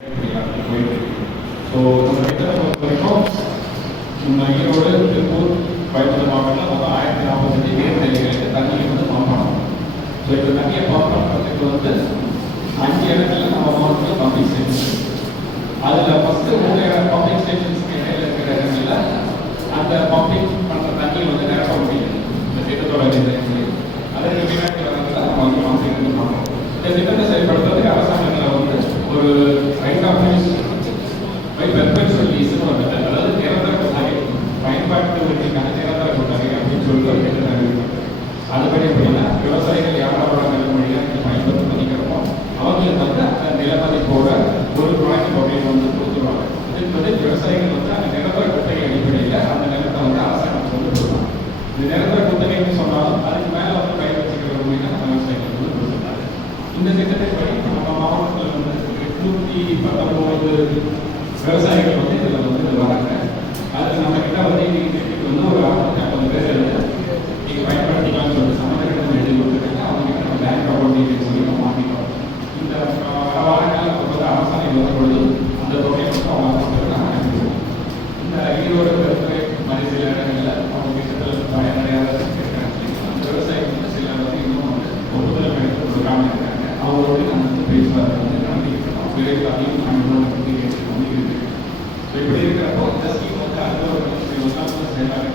So நம்ம கிட்ட பொறுத்த வரைக்கும் ஈரோடு, திருப்பூர், கோயம்புத்தூர் மாவட்டத்தில் மொத்தம் 1045 நீர்நிலைகளுக்கு தண்ணியை மாற்றணும். ஸோ இந்த தண்ணியை பம்ப் பண்ணுறதுக்கு 5 இடத்துல நம்ம மாவட்டத்தில் பம்பிங் ஸ்டேஷன். அதில் ஃபஸ்ட்டு 3 பம்பிங் ஸ்டேஷன்ஸ்க்கு இடையில இருக்கிற இடங்களில் அந்த பம்பிங் பண்ணுற தண்ணியை நிரப்ப முடியும். இந்த திட்டத்தோட அதற்கு பின்னாடி வரதுல நம்ம பம்பிங் பண்ணுறோம். இந்த திட்டத்தை செயல்படுத்துறதுக்கு அரசாங்கத்தில் ஒரு right of use by perpetual லீஸ்னு ஒரு மெத்தட், அதாவது நிரந்தர குத்தகை, பயன்பாட்டு உரிமைக்கான நிரந்தர குத்தகை அப்படின்னு சொல்லிட்டு ஒரு திட்டம் அறிவிக்கப்பட்டது. அதுபடி அப்படின்னா விவசாயிகள் யாரோட நிலமொழியாக பயன்படுத்தி பண்ணிக்கிறோமோ அவங்களுக்கு அந்த நிலமதிப்போட ஒரு ட்ராயிங் தொகையை கொடுத்துருவாங்க. இதுக்கு விவசாயிகள் அந்த நிரந்தர குத்தகை அடிப்படையில் அந்த நிலத்தை அரசாங்கத்துக்கு கொடுப்பாங்க. இது நிரந்தர குத்தகைன்னு சொன்னாலும் அதுக்கு மேலே பயிர் வச்சுக்கிற உரிமையை நம்ம விவசாயிகள் கொடுத்துருக்காங்க. இந்த திட்டத்தை படி நம்ம மாவட்டத்தில் 819 விவசாயிகள் இதில் வராங்க. அதில் நம்ம கிட்ட ஒரு 650 பேர் நீங்கள் பயன்படுத்திக்கலாம்னு சொல்லிட்டு சமநிலை எழுதி கொடுத்துருக்காங்க. அவங்க கிட்ட நம்ம பேங்க் அக்கௌண்ட் டீட்டெயில்ஸ் சொல்லி நம்ம வாங்கிக்கிறோம். இந்த வாரங்கள் அரசாங்கம் பொழுது அந்த தொகையை அவங்க அக்கௌண்ட்டில் அனுப்பிடுவோம். இந்த ஈரோடு கருத்துறை மாதிரி சில இடங்களில் அவங்க கிட்டத்தில் பயனடையாத அந்த விவசாயிகள் சில இன்னும் ஒப்புதல் எடுத்து கொடுக்காம இருக்காங்க. அவங்களோட நம்ம பேச்சுவார்த்தை நடத்திக்கிட்டோம். விரைவில் அதையும் நாங்கள் இப்படி இருக்கிறப்போ இந்த ஸ்கீம் அடுத்த ஒரு செயலாக செயலாக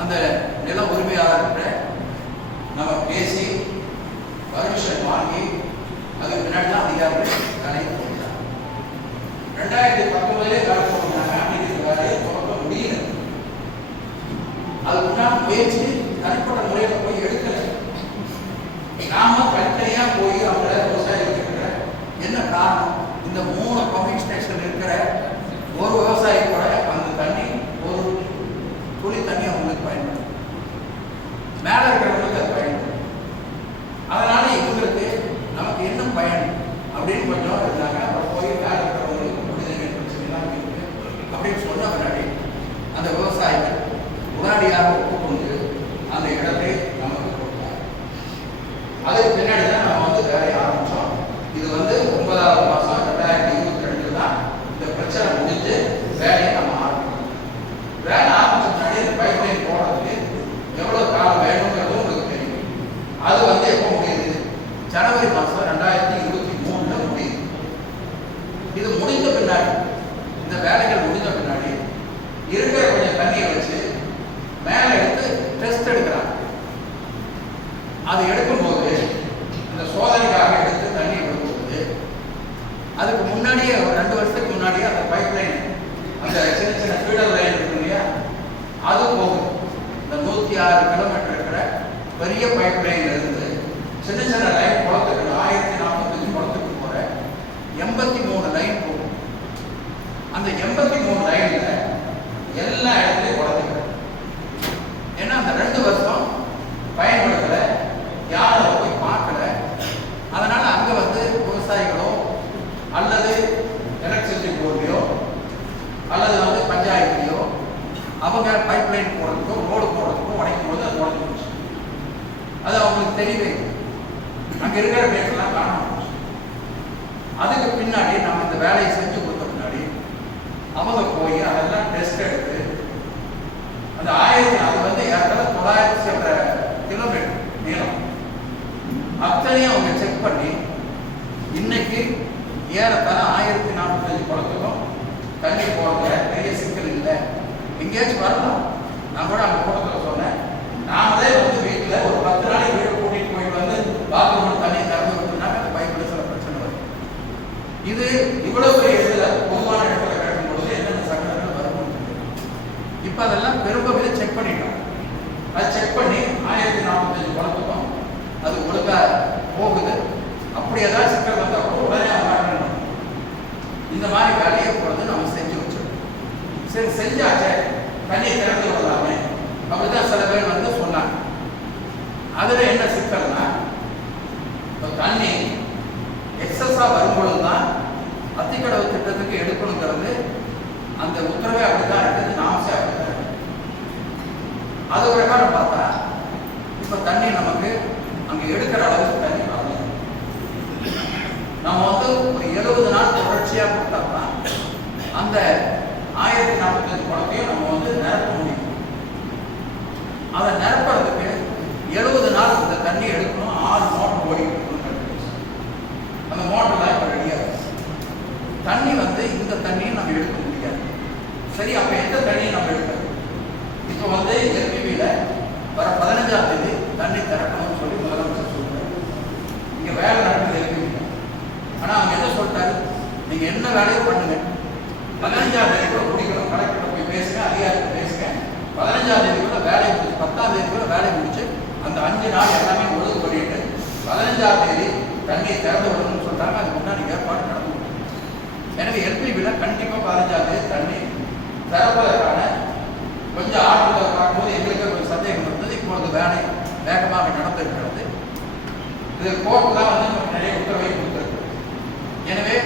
அந்த நில உரிமையாளர்கிட்ட நம்ம பேசி பர்மிஷன் வாங்கி அதுக்கு முன்னாடி தான் அதிகாரிகள் வேலையை போயிட்டாங்க. 2019 வேலை போனாங்க. அன்னைக்கு வேலையை தொடங்க முடியல. அதுக்கு முன்னாடி முயற்சி தனிப்பட்ட முறையில் போய் எடுக்கல. நாம தனித்தனியா போய் அவங்கள விவசாயிகள் என்ன காரணம், இந்த 3 பம்பிங் ஸ்டேஷன் இருக்கிற பெரிய பைப் லைன்ல இருந்து சின்ன சின்ன லைன் குளத்துக்கு 1045 குளத்துக்கு போற 83 லைன் போகும். அந்த 83 லைன்ல எல்லா இடத்துலையும் குளத்துக்கு, ஏன்னா அந்த 2 வருஷம் பயன்படுத்தல, யாரும் அதை போய் பார்க்கல. அதனால அங்க வந்து விவசாயிகளோ அல்லது எலக்ட்ரிசிட்டி போர்டையோ அல்லது வந்து பஞ்சாயத்துலையோ அவங்க பைப் லைன் போடுறதுக்கோ ரோடு போடுறதுக்கோ உடைக்கும் போது அது உடஞ்சு போச்சு. அது அவங்களுக்கு தெரியவே அங்க இருக்கிற பேசலாம் காணாம போச்சு. அதுக்கு பின்னாடி நம்ம இந்த வேலையை செஞ்சு கொடுத்த முன்னாடி அவங்க போய் அதெல்லாம் டெஸ்ட் எடுத்து அந்த அது வந்து 900 கிலோமீட்டர் நீளம் அத்தனையும் அவங்க செக் பண்ணி இன்னைக்கு ஏறத்தாழ 1045 குளத்துக்கும் தண்ணி போறதுல பெரிய சிக்கல் இல்லை. எங்கேயாச்சும் வரலாம். நான் கூட அந்த கூட்டத்தில் சொன்னேன், நாமளே வந்து வீட்டில் ஒரு 10 நாளைக்கு வீடு கூட்டிட்டு போயிட்டு வந்து பாத்ரூம் தண்ணி திறந்து விட்டுனாக்க அந்த பைப்பில் சில பிரச்சனை வரும். இது இவ்வளவு பெரிய இடத்துல பொதுவான இடத்துல கிடைக்கும் பொழுது என்னென்ன சங்கடங்கள் வரும். இப்போ அதெல்லாம் பெரும்பகுதியை செக் பண்ணிட்டோம். அது செக் பண்ணி 1045 குளத்துக்கும் அது ஒழுங்கா போகுது. அப்படி ஏதாவது சிக்கல் வந்தால் கூட உடனே மாற்றணும். இந்த மாதிரி வேலையை போகிறது நம்ம செஞ்சு வச்சிருக்கோம். சரி, செஞ்சாச்சே தண்ணி திறந்து விடலாமே அப்படிதான் சில பேர் வந்து சொன்னாங்க. அதில் என்ன சிக்கல்னா, இப்போ தண்ணி எக்ஸஸாக வரும்பொழுது தான் அத்திக்கடவு திட்டத்துக்கு எடுக்கணுங்கிறது அந்த உத்தரவே அப்படிதான் இருக்குது, நாமசே அப்படிதான் இருக்கு. அது பிரகாரம் பார்த்தா இப்போ தண்ணி நமக்கு அங்கே எடுக்கிற அளவுக்கு தண்ணி வரல. நம்ம வந்து ஒரு 70 நாள் தொடர்ச்சியாக கொடுத்தோம்னா அந்த 1045 குளத்தையும் நம்ம வந்து நிரப்ப முடியும். அதை நிரப்புறதுக்கு 70 நாள் இந்த தண்ணி எடுக்கணும். 6 மோட்டர் ஓடி இருக்கணும். அந்த மோட்டர்லாம் இப்போ ரெடியாக தண்ணி வந்து இந்த தண்ணியை நம்ம எடுக்க முடியாது. சரி, அப்போ எந்த தண்ணியை நம்ம எடுக்கிறது? இப்போ வந்து எல்பிபியில் வர 15ஆம் தேதி தண்ணி திறக்கணும்னு சொல்லி முதலமைச்சர் சொல்றாரு. இங்கே வேலை நடக்குது எல்பிபி. ஆனால் அவங்க என்ன சொல்லிட்டாரு, நீங்கள் என்ன வேலையை பண்ணுங்க, 15ஆம் தேதிக்குள்ள முடிக்கணும். கலெக்டர் போய் பேசுங்க, அதிகாரிகள் பேசுங்க. 15ஆம் தேதிக்குள்ள வேலையை முடிச்சு 10ஆம் தேதிக்குள்ள வேலையை முடிச்சு அந்த 5 நாள் எல்லாமே ஒழுங்கு பண்ணிட்டு 15ஆம் தேதி தண்ணியை திறந்து விடணும்னு சொல்றாங்க. அதுக்கு முன்னாடி ஏற்பாடு நடந்து. எனவே எல்பிபியில் கண்டிப்பாக 15ஆம் தேதி தண்ணி திறப்பதற்கான கொஞ்சம் ஆர்வத்தை பார்க்கும்போது எங்களுக்கு கொஞ்சம் சந்தேகம் இருந்தது. இப்பொழுது வேலை வேகமாக நடந்திருக்கிறது. இது கோர்ட்டு தான் வந்து நிறைய உத்தரவை கொடுத்திருக்கு. எனவே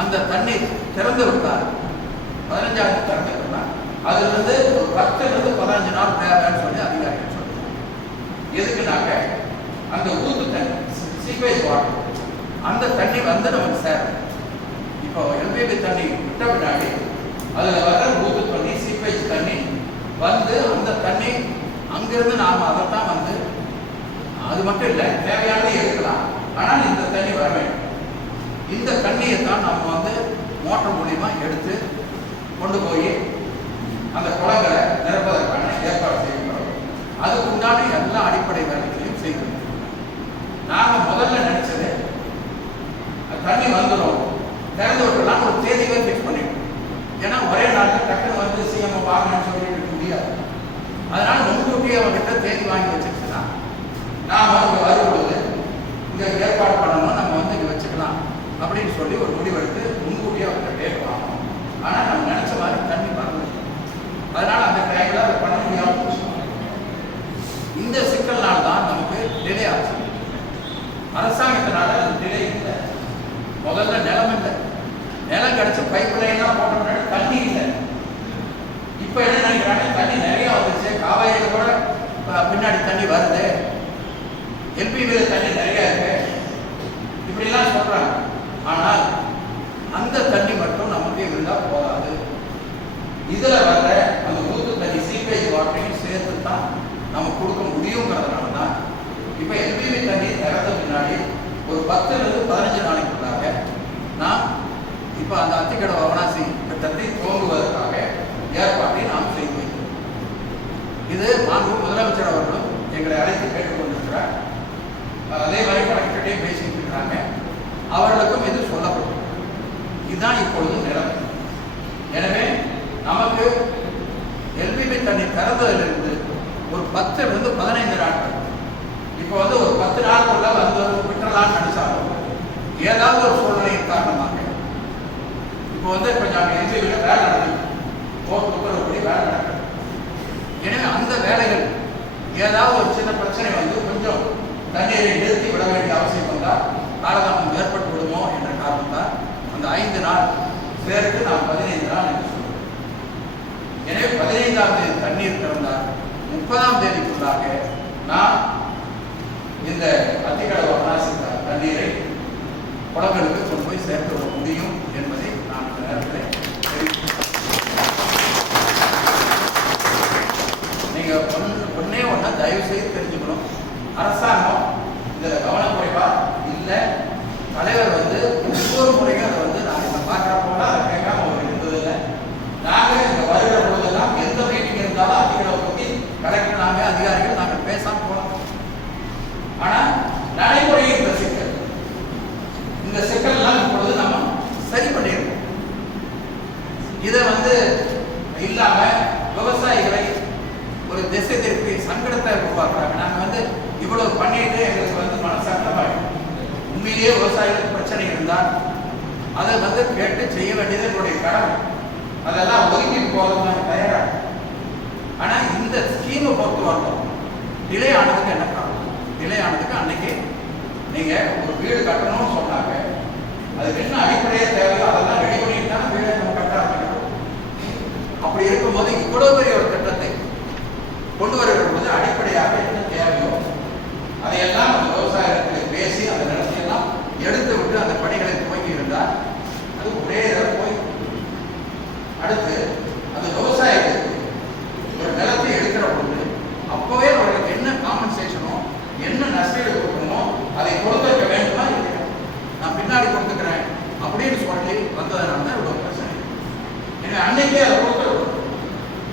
அந்த தண்ணி திறந்து விட்டார் 15ஆம் தேதி திறந்து விட்டார். அதுலேருந்து ஒரு 10 to 15 நாள் தேவைன்னு சொல்லி அதிகாரிகள் சொல்றாங்க. எதுக்குனாக்க அந்த ஊத்து தண்ணி சீவேஜ் வாட்டர் அந்த தண்ணி வந்து நமக்கு சேரும். இப்போ எல்பிபி தண்ணி விட்ட பின்னாடி அதில் வர ஊத்து தண்ணி சீவேஜ் தண்ணி வந்து அந்த தண்ணி அங்கிருந்து நாம் அதைத்தான் வந்து அது மட்டும் இல்லை, தேவையானதை எடுக்கலாம். ஆனால் இந்த தண்ணி வர வேண்டும். இந்த தண்ணியை தான் நம்ம வந்து மோட்டர் மூலியமா எடுத்து கொண்டு போய் அந்த குளங்களை நிரப்பதற்கான ஏற்பாடு செய்யப்படும். அதுக்கு உண்டான எல்லா அடிப்படை வேலைகளையும் செய்யணும். நாங்கள் முதல்ல நினைச்சது தண்ணி வந்துடும், திறந்து விட்டுலாம் ஒரு தேதியை ஃபிக்ஸ் பண்ணிக்கணும். ஏன்னா ஒரே நாளில் டக்குனு வந்து சிஎம் வாங்கணும்னு சொல்லிட்டு இருக்க முடியாது. அதனால முன்கூட்டியே அவங்ககிட்ட தேதி வாங்கி வச்சுருச்சுன்னா நாம் இங்கே வரும்பொழுது இங்கே ஏற்பாடு பண்ணணும், நம்ம வந்து இங்கே வச்சுக்கலாம் அப்படின்னு சொல்லி ஒரு முடிவெடுத்து முன்கூட்டியே அவங்ககிட்ட டேட் வாங்கணும். ஆனால் நம்ம நினச்ச மாதிரி தண்ணி வரல. அதனால் அந்த டைமில் அதை பண்ண முடியாமல் போச்சு. இந்த சிக்கல்னால தான் நமக்கு டிலே ஆச்சு. அரசாங்கத்தினால அது டிலே இல்லை. முதல்ல நிலம் இல்லை, நிலம் கிடச்சி பைப் லைன்லாம் போட்டோம்னா தண்ணி இல்லை. இப்போ என்ன நினைக்கிறாங்க, தண்ணி நிறைய வந்துச்சு, காவேரியில் கூட பின்னாடி தண்ணி வருது, எல்பிபியில் தண்ணி நிறைய இருக்கு, இப்படிலாம் சொல்றாங்க. ஆனால் அந்த தண்ணி மட்டும் நமக்கு இருந்தால் போதாது. இதுல வர்ற அந்த ஊத்து தண்ணி சீவேஜ் வாட்டரையும் சேர்த்து தான் நம்ம கொடுக்க முடியுங்கிறதுனால தான் இப்போ எல்பிபி தண்ணி திறந்த பின்னாடி ஒரு 10 to 15 நாளைக்குள்ளாக நாம் இப்போ அந்த அத்திக்கடவு அவனாசி திட்டத்தை துவங்குவதற்காக ஏற்பாட்டை நாம் செய்து வைக்கிறோம். இது மாண்பு முதலமைச்சர் அவர்களும் எங்களை அழைத்து கேட்டுக்கொண்டிருக்கிறார். அதே மாதிரி கலெக்டர்கிட்டையும் பேசிட்டு இருக்கிறாங்க. அவர்களுக்கும் இது சொல்லப்படும். இதுதான் இப்பொழுது நிலைமை. எனவே நமக்கு எல்பிபி தண்ணி திறந்ததிலிருந்து ஒரு 10 to 15 நாட்கள் இப்போ வந்து ஒரு 10 நாளுக்குள்ள வந்து விட்டுறலாம்னு நினைச்சாலும் ஏதாவது ஒரு சூழ்நிலையின் காரணமாக இப்போ வந்து கொஞ்சம் என்ஜிஓவில் வேலை நடக்குது, கோர்ட் உத்தரவுப்படி வேலை நடக்குது. எனவே அந்த வேலைகள் ஏதாவது ஒரு சின்ன பிரச்சனை வந்து கொஞ்சம் தண்ணீரை நிறுத்தி விட வேண்டிய அவசியம் வந்தால் காலதாமம் ஏற்பட்டு விடுமோ என்ற காரணத்தால் அந்த 5 நாள் சேர்த்து நான் 15 நாள் என்று சொல்கிறேன். எனவே 15ஆம் தேதி தண்ணீர் திறந்தால் 30ஆம் தேதிக்குள்ளாக நான் இந்த அத்திக்கடவு அனாசி தண்ணீரை குளங்களுக்கு கொண்டு போய் சேர்த்து விட முடியும் என்பதை நான் இந்த நேரத்தில் நீங்க ஒன்னே ஒன்னா தயவு செய்து தெரிஞ்சுக்கணும். அரசாங்கம் இதுல கவனக்குறைவா இல்லை. தலைவர் வந்து ஒவ்வொரு முறையும் அதை வந்து நான் இதை பார்க்குறப்போ அதை கேட்காம அவர் இருந்ததில்லை. நாங்கள் இந்த வருகிற பொழுதெல்லாம் எந்த மீட்டிங் இருந்தாலும் அதிகாரிகளை பற்றி கலெக்டர் நாங்கள் அதிகாரிகள் நாங்கள் பேசாம போனோம். ஆனால் நடைமுறையில் இந்த சிக்கல்லாம் இப்பொழுது நம்ம சரி பண்ணியிருக்கோம். இதை வந்து இல்லாம விவசாயிகளை ஒரு திசை திருப்பி சங்கடத்தை உருவாக்குறாங்க. நாங்கள் வந்து இவ்வளவு பண்ணிட்டு எங்களுக்கு வந்து மனசங்கடமாயிடும். உண்மையிலேயே விவசாயிகளுக்கு பிரச்சனை இருந்தால் அதை வந்து கேட்டு செய்ய வேண்டியது என்னுடைய கடமை. அதெல்லாம் ஒதுக்கி போகிறது நாங்கள் தயாராக. ஆனால் இந்த ஸ்கீமை பொறுத்து வரணும். டிலே ஆனதுக்கு என்ன காரணம்? டிலே ஆனதுக்கு அன்னைக்கு நீங்க ஒரு வீடு கட்டணும்னு சொன்னாங்க, அதுக்கு என்ன அடிப்படையே தேவையோ அதெல்லாம் ரெடி பண்ணிட்டு தான் வீடை நம்ம கட்ட ஆரம்பிக்கணும். அப்படி இருக்கும்போது இவ்வளவு பெரிய ஒரு திட்டத்தை கொண்டு வருகிற போது அடிப்படையாக என்ன தேவையோ அதையெல்லாம் அந்த விவசாயத்தில் பேசி அந்த நிலத்தையெல்லாம் எடுத்து விட்டு அந்த பணிகளை துவங்கி இருந்தால் அது ஒரே இதில் போய் அடுத்து அந்த விவசாயத்துக்கு ஒரு நிலத்தை எடுக்கிற பொழுது அப்பவே அவர்களுக்கு என்ன காம்பன்சேஷனோ என்ன நஷ்டீடு கொடுக்கணுமோ அதை கொடுத்துருக்க வேண்டுமா இல்லையா? நான் பின்னாடி கொடுத்துக்கிறேன் அப்படின்னு சொல்லி வந்ததுனால தான் இவ்வளோ பிரச்சனை. எனவே அன்னைக்கே அதை கொடுத்துருக்கணும்.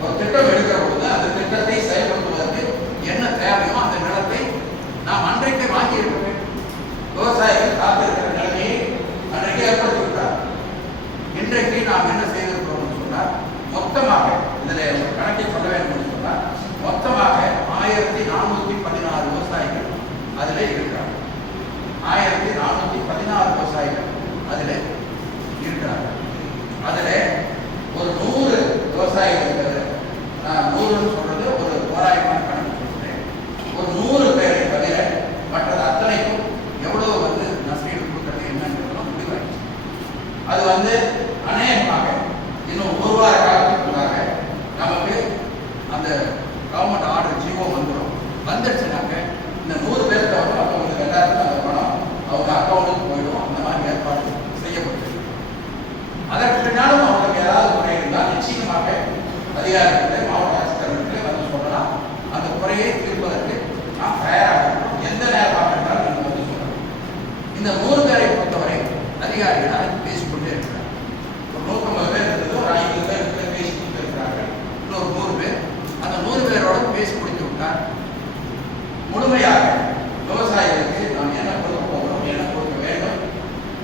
ஒரு திட்டம் எடுக்கிற பொழுது அந்த திட்டத்தை செயல்படுத்துவதற்கு என்ன தேவையோ அந்த நிலத்தை நாம் அன்றைக்கே வாங்கி இருக்க வேண்டும். விவசாயிகள் காத்திருக்கிற நிலைமையை அன்றைக்கே ஏற்படுத்தி விட்டார். இன்றைக்கு நாம் என்ன செய்திருக்கிறோம் சொன்னால் மொத்தமாக இதில் ஒரு கணக்கை சொல்ல வேண்டும் என்று சொன்னால் மொத்தமாக 1416 விவசாயிகள் அதில் இருக்கிறார்கள். 1416 விவசாயிகள் அதில் இருக்கிறார்கள். அதில் ஒரு 100 விவசாயிகள், நான் 100ன்னு சொல்றது ஒரு தோராயமான கணக்கு சொல்றேன். ஒரு 100 பேரை தவிர மற்றது அத்தனைக்கும் எவ்வளவு வந்து நஷ்டீடு கொடுக்கறது என்னன்னு முடிவாயிடுச்சு. அது வந்து அநேகமாக இன்னும் 1 வார காலத்துக்குள்ளாக நமக்கு அந்த கவர்மெண்ட் ஆர்டர் ஜிஓ வந்துடும். வந்துடுச்சுனாக்க இந்த 100 பேருக்கு வந்து அவங்களுக்கு எல்லாருக்கும் அந்த பணம் அவங்க அக்கௌண்ட்டுக்கு போயிடும். அந்த மாதிரி ஏற்பாடு செய்யப்பட்டு அதற்கு பின்னாலும் அவங்களுக்கு ஏதாவது குறை இருந்தால் நிச்சயமாக அதிகாரிகளே மாவட்ட ஆட்சித்தலைவர்களே வந்து சொல்லலாம். அந்த குறையை தீர்ப்பதற்கு நாம் தயாராக இருக்கணும். எந்த நேரமாக இருந்தாலும் நீங்கள் வந்து சொல்லலாம். இந்த 100 பேரை பொறுத்தவரை அதிகாரிகள் அதை பேசிக்கொண்டே இருக்கிறார். ஒரு 150 பேர் இருந்தது, ஒரு 50 பேர் பேசிக்கொண்டு இருக்கிறார்கள். இன்னொரு 100 பேர் அந்த 100 பேரோட பேசி முடித்து விட்டார். முழுமையாக விவசாயிகளுக்கு நாம் என்ன கொடுக்க போகிறோம், என்ன கொடுக்க வேண்டும்,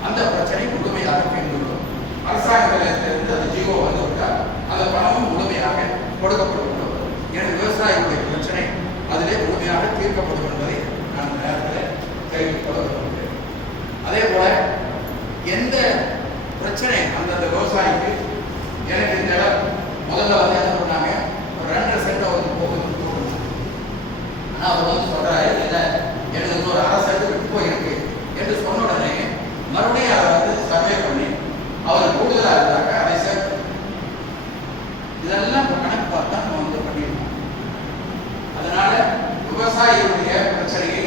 அந்த பிரச்சனை முழுமையாக தீர்ந்துவிடும். அரசாங்கத்திலிருந்து அந்த ஜிஓ வந்து விட்டால் அந்த பணமும் முழுமையாக கொடுக்கப்பட்டுவிடும். எனவே விவசாயிகளுடைய பிரச்சனை அதிலே முழுமையாக தீர்க்கப்படும் என்பதை நான் இந்த நேரத்தில் தெரிவித்துக் கொள்கிறேன். அதே போல எந்த பிரச்சனை அந்தந்த விவசாயிக்கு எனக்கு இந்த இடம் முதல்ல வந்து என்ன பண்ணாங்க, ஒரு 2 சென்ட் வந்து போகுதுன்னு தோணுது. ஆனால் அவர் வந்து சொல்றாரு, இல்லை எனக்கு இன்னொரு 1/2 சென்ட் விட்டு போயிருக்கு என்று சொன்ன உடனே மறுபடியும் அதை வந்து சர்வே பண்ணி அவர் கூடுதலாக இருந்தாங்க அதை சேர்த்து இதெல்லாம் கணக்கு பார்த்தா நம்ம வந்து பண்ணியிருக்கோம். அதனால விவசாயிகளுடைய பிரச்சனையை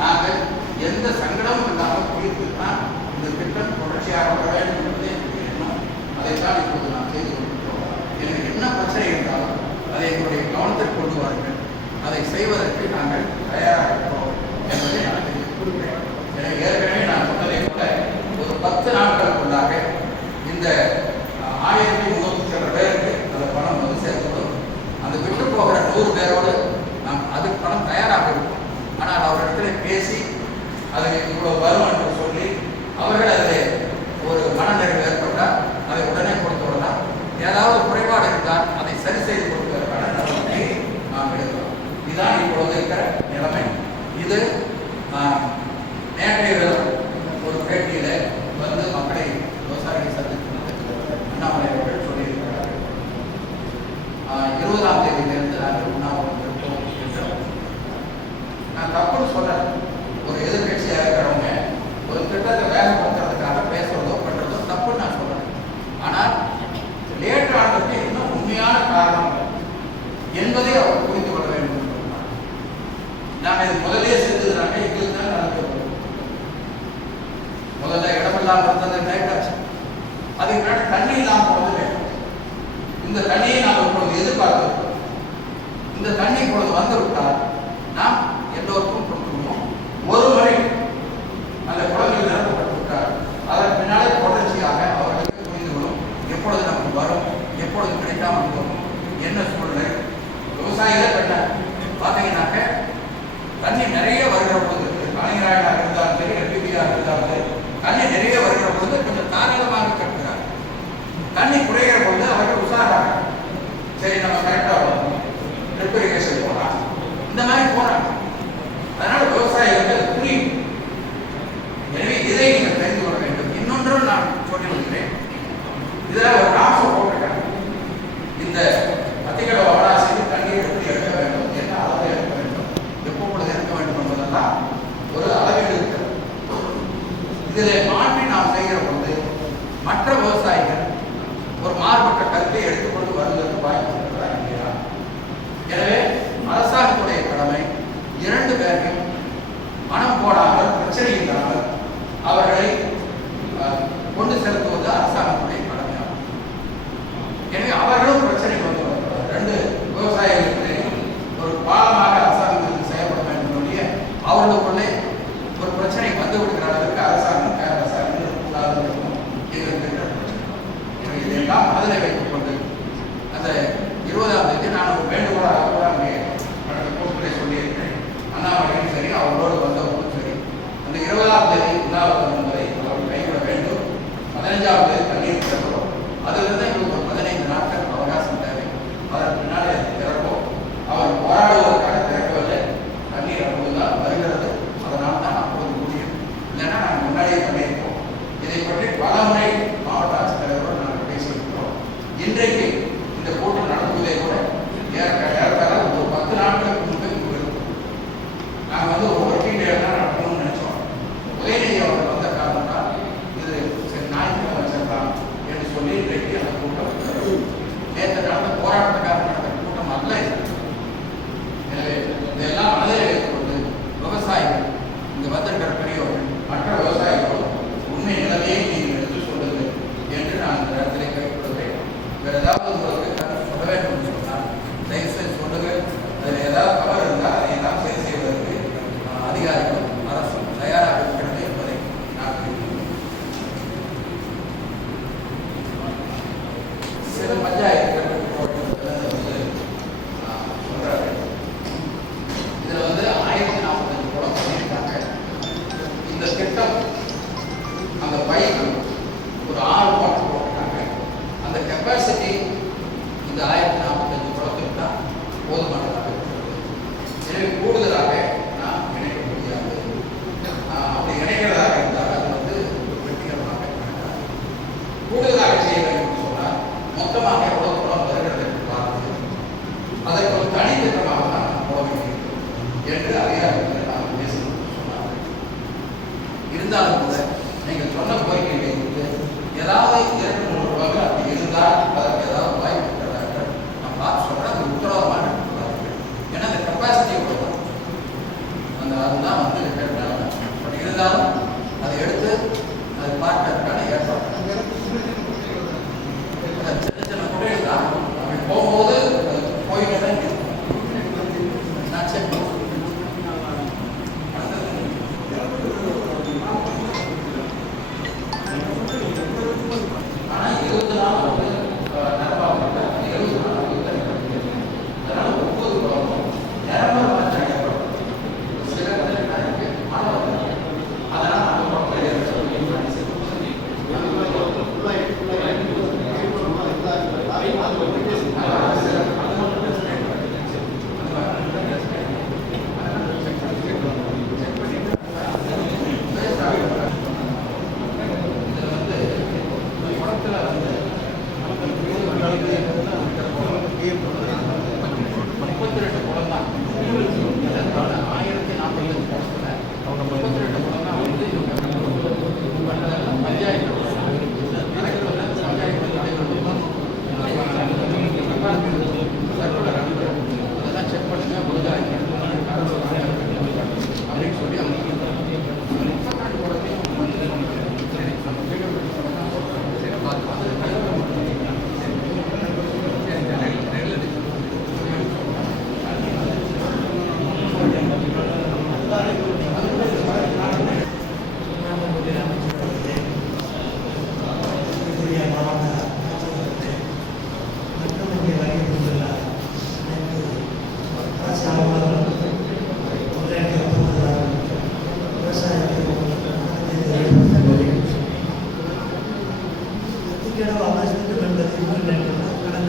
நாங்கள் எந்த சங்கடமும் இல்லாமல் தீர்த்து தான் இந்த திட்டம் தொடர்ச்சியாக வர வேண்டும் என்பது என்னுடைய எண்ணம். அதைத்தான் இப்போது நாம் செய்து கொண்டிருக்கிறோம். எனக்கு என்ன பிரச்சனை இருந்தாலும் அதை எங்களுடைய கவனத்தில் கொண்டு வாருங்கள். அதை செய்வதற்கு நாங்கள் தயாராக இருக்கிறோம் என்பதை நான் குறிப்பிட்டேன். எனவே ஏற்கனவே நான் சொன்னதை போல ஒரு 10 நாட்களுக்குள்ளாக இந்த 1300 சில பேருக்கு அந்த பணம் வந்து சேர்க்கப்படும். அந்த விட்டு போகிற 100 பேரோடு நாம் அதுக்கு பணம் தயாராக இருக்கும். ஆனால் அவரிடத்துல பேசி அது இவ்வளவு வரும் என்று சொல்லி அவர்கள் அதில் ஒரு மனநிறைவு ஏற்பட்டால் அதை உடனே கொடுத்து விடலாம். ஏதாவது குறைபாடு இருந்தால் அதை சரி செய்து கொடுப்பதற்கான நடவடிக்கையை நாம் எடுக்கலாம். இதுதான் இப்பொழுது இருக்கிற நிலைமை. இது நேற்றைய ஒரு பேட்டியில் வந்து மக்களை விவசாயிகளை சந்தித்து அண்ணாமலை அவர்கள் சொல்லியிருக்கிறார்கள். 20ஆம் தேதியிலிருந்து நாங்கள் உண்ணாவிரதம் இருப்போம் என்று. நான் தப்புன்னு சொல்றேன். ஒரு எதிர்கட்சியாக இருக்கிறவங்க ஒரு திட்டத்தை வேகப்படுத்துறதுக்காக பேசுறதோ பண்றதோ தப்புன்னு நான் சொல்றேன். ஆனால் லேட் ஆனதுக்கு இன்னும் உண்மையான காரணம் என்பதை அவர் புரிந்து கொள்ள வேண்டும். நாங்கள் இது முதலே செஞ்சதுனாக்க எங்களுக்கு தான் நடந்து முதல்ல இடமெல்லாம் இருந்தது லேட்டாச்சு. அதுக்கு பின்னாடி தண்ணி இல்லாமல் போனது லேட்டாச்சு. இந்த தண்ணியை நாம் இப்பொழுது எதிர்பார்க்கிறோம். இந்த தண்ணி இப்பொழுது வந்துவிட்டால் நாம் எல்லோருக்கும் கொடுக்கணும். ஒரு முறை அந்த குளங்கள் நிரப்பப்பட்டு விட்டால் அதன் பின்னாலே தொடர்ச்சியாக அவர்களுக்கு புரிந்துவிடும் எப்பொழுது நமக்கு வரும், எப்பொழுது கிடைக்காமல் போகும், என்ன சூழ்நிலை. விவசாயிகள் பார்த்தீங்கன்னாக்க தண்ணி நிறைய வருகிற பொழுது கலைஞராக இருந்தாலும் சரி, எம்பிபியாக இருந்தாலும் சரி, தண்ணி நிறைய வருகிற பொழுது கொஞ்சம் தாராளமாக கட்டுகிறார். தண்ணி குறைகிற பொழுது அவர்கள் உற்சாகம், சரி நம்ம கரெக்டாக வரணும், ட்ரிப் இரிகேஷன் போகலாம், இந்த மாதிரி போறாங்க. அதனால விவசாயிகள் புரியும். எனவே இதை நீங்கள் தெரிந்து கொள்ள வேண்டும். இன்னொன்றும் நான் சொல்லி வருகிறேன். இதில் ஒரு ராசம் போட்டிருக்காங்க. இந்த அத்திக்கடை வராசிக்கு தண்ணீர் எப்படி எடுக்க வேண்டும், என்ன அளவு எடுக்க வேண்டும், எப்பொழுது எடுக்க வேண்டும் என்பதெல்லாம் ஒரு அளவீடு இருக்கிறது. இதில் மாற்றி நாம் செய்கிற பொழுது மற்ற விவசாயிகள் ஒரு மாறுபட்ட கருத்தை எடுத்துக்கொண்டு வருவதற்கு வாய்ப்பு இருக்கிறதா இல்லையா? எனவே அரசாங்கத்துடைய கடமை இரண்டு பேரையும் மனம் போடாமல் பிரச்சனை இல்லாமல் அவர்களை கொண்டு செலுத்துவது அரசாங்கத்துடைய கடமையாகும். எனவே அவர்களும் பிரச்சனைக்கு வந்து ரெண்டு விவசாயிகளுக்கு ஒரு பாலமாக அரசாங்கத்திற்கு செயல்பட வேண்டும் ஒழிய அவர்களுக்குள்ளே ஒரு பிரச்சனை வந்து விடுகிற அளவுக்கு அரசாங்கம் அரசாங்கம் கூடாது இருக்கும். இதையெல்லாம் மனதில் வைத்துக் கொண்டு அந்த 20ஆம் தேதி நான் ஒரு வேண்டுகோளாக கூட அங்கே கூட்டத்தை சொல்லியிருக்கிறேன். அண்ணாமலையும் சரி, அவர்களோடு வந்தவர்களும் சரி, அந்த 20ஆம் தேதி உண்ணாவிரதம் என்பதை அவர்கள் கைவிட வேண்டும். 15ஆம் தேதி தண்ணீர் திறக்கிறோம். அதிலிருந்து எங்களுக்கு ஒரு 15 நாட்கள் அவகாசம் தேவை. அதற்கு பின்னாலே திறப்போம். அவர் போராடுவதற்காக திறக்கவில்லை. தண்ணீர் அப்பொழுதுதான் வருகிறது. அதனால் தான் அப்பொழுது முடியும். இல்லைன்னா நாங்கள் முன்னாடியே பண்ணியிருக்கோம். இதை பற்றி பல முறை மாவட்ட ஆட்சித்தலைவரோடு நாங்கள் பேசியிருக்கிறோம். இன்றைக்கு இந்த கூட்டம் நடத்துவதை கூட ஏறத்தாழ ஒரு 10 நாட்களுக்கு முன்பு இங்கு இருக்கும். நாங்கள் வந்து ஒரு ஒர்க்கிங் டே தான் நடத்தணும்னு நினைச்சோம். உதயநிதி அவர்கள் வந்த காரணத்தால் இது சரி ஞாயிற்றுக்கிழமை வச்சிருக்கலாம் என்று சொல்லி இன்றைக்கு அந்த கூட்டம் நேற்று நடந்த போராட்டத்துக்காக நடந்த கூட்டம் அல்ல. எனவே இதெல்லாம் மனதில் வைத்துக்கொண்டு விவசாயிகள் இங்கு வந்திருக்கிற பெரியவர்கள் மற்ற விவசாயிகளோடு உண்மை நிலைமையை நீங்கள் எடுத்து சொல்லுங்கள் என்று நான் இந்த இடத்திலே கைப்படுகிறேன். வேறு ஏதாவது உங்களுக்கு சொல்ல வேண்டும் என்று சொன்னால் தயவுசெய்து சொல்லுங்கள். அதில் ஏதாவது தவறு இருந்தால் அதை எல்லாம் சரி செய்வதற்கு அதிகாரிகள் அரசும் தயாராக இருக்கிறது என்பதை நான் தெரிவிக்கிறேன். சில பஞ்சாயத்துகள் சொல்றாரு. இதுல வந்து 1045 குளம் பண்ணியிருக்காங்க. இந்த திட்டம் அந்த பைப் ஒரு 6 மோட்டர் போட்டிருக்காங்க. அந்த கெப்பாசிட்டி இந்த 1045 குளத்துக்கு தான் போதுமானதாக இருக்கிறது. எனவே கூடுதலாக நாம் இணைக்க முடியாது. அப்படி இணைக்கிறதாக இருந்தால் அது வந்து வெற்றிகரமாக கணக்காது. கூடுதலாக செய்ய வேண்டும் என்று சொன்னால் மொத்தமாக எவ்வளவு குளம் வருகிறது என்று பார்த்து அதற்கு ஒரு தனி திட்டமாக தான் நாம் போக வேண்டியிருக்கும் என்று அதிகாரிகள் நாம் பேசணும் சொன்னார்கள். இருந்தாலும் கூட நீங்கள் சொன்ன கோரிக்கைகளை வந்து ஏதாவது 2-3 ரூபாய் அப்படி இருந்தால் அதற்கு ஏதாவது வாய்ப்பு இருக்கிறார்கள் நான் பார்த்து சொல்கிறேன். அது உத்தரவாதமாக எடுத்துக்கிறார்கள். ஏன்னா அந்த கெப்பாசிட்டி தான் அந்த அதுதான் வந்து நிலைமை. பட் இருந்தாலும் அதை எடுத்து அதை பார்க்கறதுக்கான ஏற்பாடு சின்ன சின்ன குறைகள் தான். அப்படி போகும்போது போயிட்டு தான் இருக்கும். நான் செக் ஆனால் 20 நாள் வந்து நடப்பாங்க. 20 நாள் அதனால 9 குளமும் நிரம்பரம் சில இருக்கு மாணவர்கள் அதனால் அந்த குளத்தில்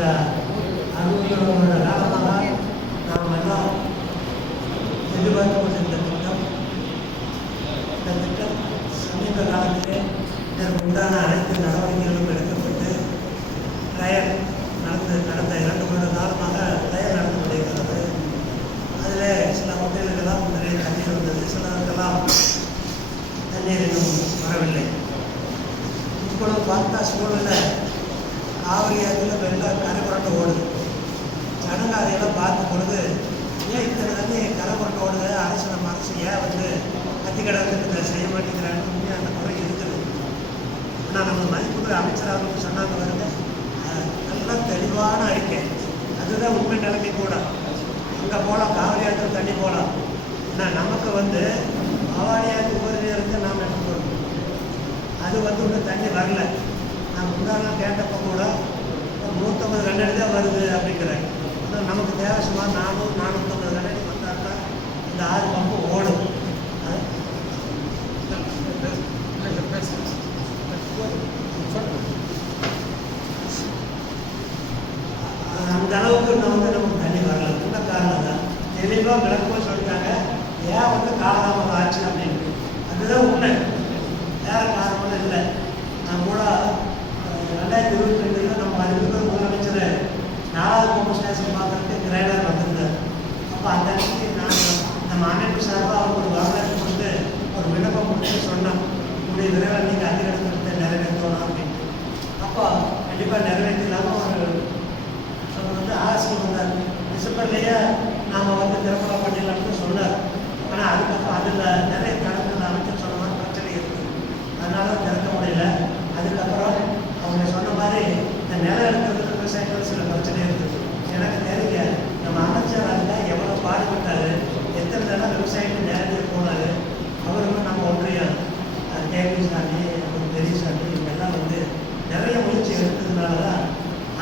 கடந்த 60 வருட காலமாக நாம் எல்லாம் எதிர்பார்த்து கொண்டிருந்த திட்டம். இந்த திட்டம் சமீப காலத்திலே இதற்கு உண்டான அனைத்து நடவடிக்கைகளும் எடுக்கப்பட்டு ட்ரையல் கடந்த 2 வருட காலமாக ட்ரையல் நடந்து கொண்டிருக்கிறது. அதில் சில ஹோட்டலுக்கெல்லாம் நிறைய தண்ணீர் வந்தது, சிலருக்கெல்லாம் தண்ணீர் இன்னும் வரவில்லை. இப்பொழுது பார்த்தா சூழலை காவிரி ஆற்றில் வெள்ளம் கரை புரண்டு ஓடுது. ஜனங்க அதையெல்லாம் பார்க்கும் பொழுது ஏன் இத்தனை தண்ணி கரை புரண்டு ஓடுது, அரசு நம்ம அரசு ஏன் வந்து கத்திக்கடை செய்ய மாட்டேங்கிறாங்க அந்த குறை இருக்குது. ஆனால் நம்ம மதிப்புக்குரிய அமைச்சர் அவர்களுக்கு சொன்னாங்க வருது, நல்ல தெளிவான அறிக்கை. அதுதான் உண்மை நிலைமை கூட. அங்கே போகலாம், காவிரி ஆற்றில் தண்ணி போகலாம். ஆனால் நமக்கு வந்து காவிரி ஆற்று உபரிநீரத்தை நாம் எடுத்துக்கணும். அது வந்து ஒன்றும் தண்ணி வரல. நான் முன்னாள் கேட்டப்போ கூட 150 கண்ணடி தான் வருது அப்படிங்கிறாங்க. ஆனால் நமக்கு தேவை சுமார் 400-450 கண்ணடி வந்தால் தான் இந்த 6 பம்பு ஓடும். அந்த அளவுக்கு நமக்கு தண்ணி வரல. இந்த காரணம் தான் தெளிவாக விளக்கமாக சொல்லிட்டாங்க. ஏன் வந்து காலதாமதம் ஆச்சு அப்படின்னு. அதுதான் உண்மை, வேறு காரணமும் இல்லை. நான் கூட 2022 நம்ம அதுக்கு முதலமைச்சர் 4வது பம்பு ஸ்டேஷன் பார்க்கறதுக்கு கிரைடர் வந்திருந்தார். அப்போ அந்த இடத்துக்கு நான் நம்ம அமைப்பு சார்பாக அவங்க ஒரு வரலாற்று கொடுத்து ஒரு விண்ணப்பம் கொடுத்து சொன்னோம், உங்களுடைய விரைவில் நீங்கள் அதிக இடத்துல நிறைவேற்றணும் அப்படின்ட்டு. அப்போ கண்டிப்பாக நிறைவேற்றலாமல் ஒரு அவர் வந்து ஆசை வந்தார். டிசம்பர்லேயே நாம் வந்து திறப்பலா பண்ணிடலாம்னு சொன்னார். ஆனால் அதுக்கப்புறம் அதில் நிறைய கடன்கள் அமைச்சர் சொன்ன மாதிரி பிரச்சனை இருக்குது, அதனால திறக்க முடியல. அதுக்கப்புறம் அவங்க சொன்ன மாதிரி இந்த நிலம் இருக்கிறது விவசாயிகள் சில பிரச்சனை இருக்குது. எனக்கு தெரிஞ்ச நம்ம அமைச்சர் அதில் எவ்வளோ பாடுபட்டார், எத்தனை தடவை விவசாயிகள் நேரடியாக போனார். அவருக்கு நம்ம ஒன்றியம் கேபி சாமி, அப்புறம் பெரியசாமி இவங்கெல்லாம் வந்து நிறைய முயற்சி எடுத்ததுனால தான்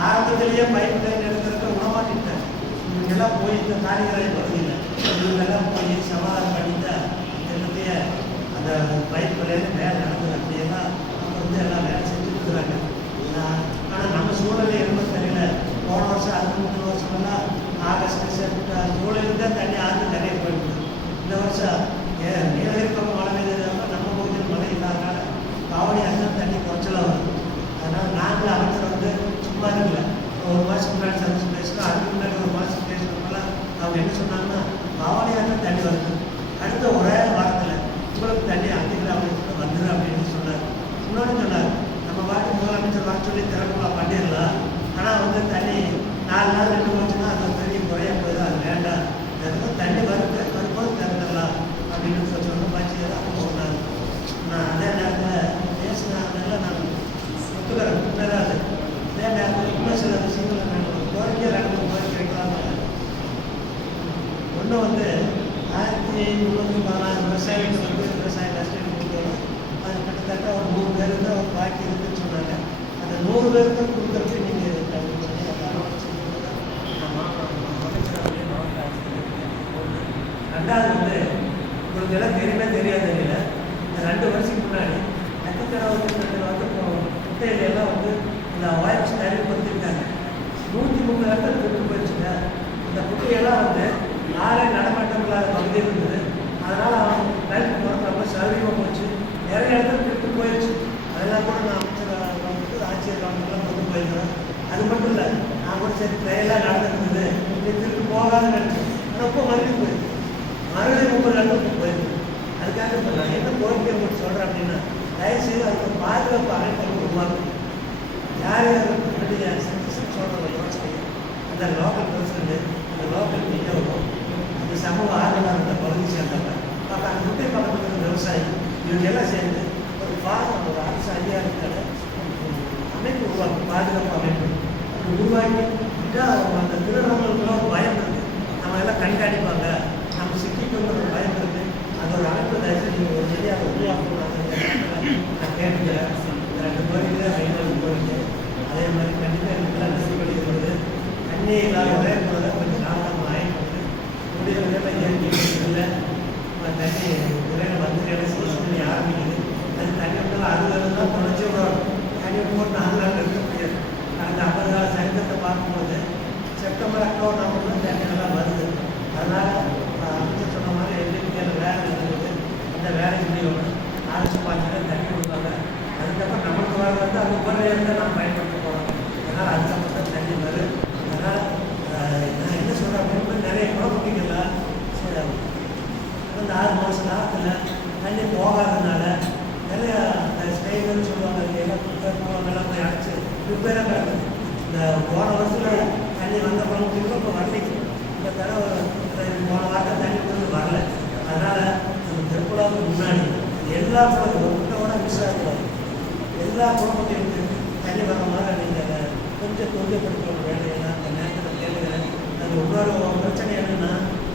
ஆரம்பத்திலேயே பைப் லைன் எடுக்கிறதுக்கு உணவாட்டிட்டேன். இவங்கெல்லாம் போய் இந்த காரிகளை பகுதியில் இவங்கெல்லாம் போய் சமாதானம் பண்ணிட்டு என்னுடைய அந்த பைப் லைன் வேலை நடந்தது. அப்படியெல்லாம் அவங்க வந்து எல்லாம் வேலை செஞ்சுட்டு இருக்கிறாங்க. ஆனால் நம்ம சூழலை என்ன தெரியல. போன வருஷம் 3 வருஷமெல்லாம் ஆகஸ்ட் செப்டம்பர் சூழலில் தான் தண்ணி ஆற்று நிறைய போயிடுது. இந்த வருஷம் நீலகிரிப்பக்கம் மழை பெய்ததால் நம்ம பகுதியில் மழை இல்லாதனால காவடி ஆற்றில் தண்ணி குறைச்சலாக வருது. அதனால் நாங்கள் அமைச்சர் வந்து சும்மா இருக்கல. 1 மாதத்துக்கு முன்னாடி சந்திச்சு பேசணும், அதுக்கு முன்னாடி 1 மாதத்துக்கு பேசணும்லாம் அவங்க என்ன சொன்னாங்கன்னா காவடி ஆற்றில் தண்ணி வருது, அடுத்த ஒரே வாரத்தில் உங்களுக்கு தண்ணி 5 கிலோமீட்டர் வந்துடு அப்படின்னு சொன்னார். இன்னொன்று சொன்னார், நம்ம பாட்டு முதலமைச்சர் வர சொல்லி திறமையா பண்ணிடலாம், ஆனால் வந்து தண்ணி 4 நாள் 2 போச்சுன்னா அது பெரிய குறையாக போயிடும், அது வேண்டாம், தண்ணி வரும்போது திறந்துடலாம் அப்படின்னு சொன்ன பாட்சி அவங்க சொன்னாங்க. நான் அதே நேரத்தில் பேசினால நான் ஒத்துக்கிறேன், உண்மைதான். அதே நேரத்தில் இன்னும் சில விஷயங்களை நான் கோரிக்கை 2 கோரிக்கை வைக்கலாம்னு. ஒன்று வந்து 1316 விவசாயிகள் வந்து விவசாய நஷ்டம் கொடுக்கணும். அது கிட்டத்தட்ட ஒரு 100 பேருக்கு தான் ஒரு பாக்கி இருக்குன்னு சொன்னாங்க. அந்த 100 பேருக்கு கொடுக்கறதுக்கு நீங்கள் ரெண்டாவது வந்து உங்களுக்கு எல்லாம் தெரியுமே தெரியாது தெரியல. இந்த 2 வருஷத்துக்கு முன்னாடி நட்சத்திரம் வந்து குட்டையிலெல்லாம் வந்து இந்த வாய்ப்பு அறிவுறுத்திருக்காங்க. 130 இடத்துல விட்டு போயிடுச்சுங்க. இந்த குட்டையெல்லாம் வந்து யாரே நடமாட்டம் இல்லாத பகுதி இருந்தது. அதனால் அவங்க லைஃப் ரொம்ப சௌகரியமாக போச்சு. நிறைய இடத்துல விட்டு போயிடுச்சு. அதெல்லாம் கூட நான் அமைச்சர் வந்து ஆட்சியர் கவர்மெண்ட்லாம் கொண்டு போயிருக்கிறேன். அது மட்டும் இல்லை, நான் கூட சரி ட்ரெயிலாக நடந்துருக்குது, இப்படி திருப்பி போகாத நினைச்சேன். ரொம்ப மறுபடியும் போயிருக்கு, மறுபடியும் 30 இடத்துக்கு போயிருக்கு. அதுக்காக இப்போ நான் என்ன கோரிக்கை உங்களுக்கு சொல்கிறேன் அப்படின்னா, தயவுசெய்து அதுக்கு பாதுகாப்பு அமைப்புகள் உருவாக்கணும். யார் சொல்கிற யோசனை அந்த லோக்கல் பிரசிடென்ட், அந்த லோக்கல் பிடிஓ, அந்த சமூக ஆர்வலர், அந்த பகுதி சேர்ந்தவங்க, அப்போ அந்த முட்டை பக்கத்தில் இருக்கிற விவசாயி, இவங்க எல்லாம் சேர்ந்து ஒரு ஒரு அரசு அதிகாரத்தில் அமைப்பு உருவாக்கும், பாதுகாப்பு அமைப்பு உருவாக்கி அந்த திருநங்களுக்குள்ள ஒரு பயம் இருக்குது. நம்ம எல்லாம் கண்காணிப்பாங்க, நம்ம சிட்டிக்குள்ள ஒரு பயம் இருக்குது. அது ஒரு அமைப்பு தயவுசெய்து நீங்கள் ஒரு சரியாக உருவாக்கணும். நான் கேட்டுக்கிறேன். இந்த 2 கோரிக்கை 5 கோரிக்கை. அதே மாதிரி கண்டிப்பாக எங்களுக்கெல்லாம் நெருக்கடிக்கிறது. தண்ணி இல்லாத ஒரே போல கொஞ்சம் காலம் ஆகிட்டு முடிய இயற்கை இல்லை. தண்ணி விரைவில் வந்து சொல்லி ஆரம்பிக்குது. அது தண்ணி விட்டாலும் 60 தான் தொடர்ச்சி விடணும். தண்ணி போட்டு 4 நாள் இருக்க முடியாது. கடந்த 50 நாள் சரித்திரத்தை பார்க்கும்போது ரிப்பேராக கிடக்குது. இந்த போன வருஷத்தில் தண்ணி வந்த பழம் இப்போ வரலைங்க. இந்த தடவை போன வாரம் தண்ணி வந்து வரல. அதனால் நம்ம திருக்குழாவுக்கு முன்னாடி எல்லா குளம் ஒன்றோட மிஸ் ஆகக்கூடாது. எல்லா குடும்பத்தையும் தண்ணி வர மாதிரி நீங்கள் கொஞ்சம் துரிதப்படுத்த வேலையெல்லாம் அந்த நேரத்தில் கேளுங்க. அது இன்னொரு பிரச்சனை என்னென்னா,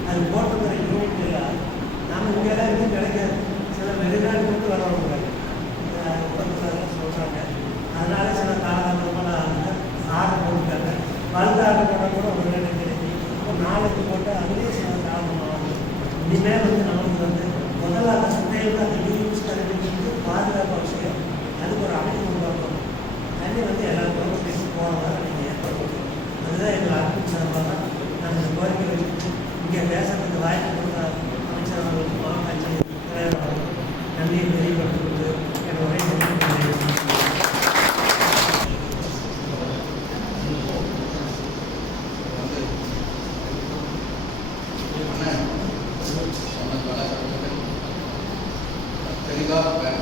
அது போட்டுக்கிற யூனிட் எல்லாம் நம்ம இங்கெல்லாம் எதுவும் கிடைக்காது. சில வெளிநாடு கொண்டு வரவங்க சொல்கிறாங்க. அதனால சில காலகட்டமாக ஆர்டர் போட்டுட்டாங்க. மருந்து ஆர்டர் போட்டால் கூட ஒரு வேலை கிடைக்கும். இப்போ நாளைக்கு போட்டால் அதுலேயே சில காரணமாகும். இனிமேல் நமக்கு முதல்ல அந்த சந்தையில் அந்த யூஸ் கருவிக்கு பாதுகாப்பு அவசியம். அதுக்கு ஒரு அமைப்பு உருவாக்கணும். தண்ணி எல்லாருக்கும் பேசி போகிறதா நீங்கள் ஏற்பாடு பண்ணணும். அதுதான் எங்கள் அரசு சார்பாக நாங்கள் இந்த கோரிக்கை வச்சுட்டு இங்கே பேசுறதுக்கு வாய்ப்பு கொடுத்த அமைச்சர் அவர்களுக்கு மாவட்ட தலைவர் நன்றியை தெரியப்படுத்திக்கொண்டு என்னுடைய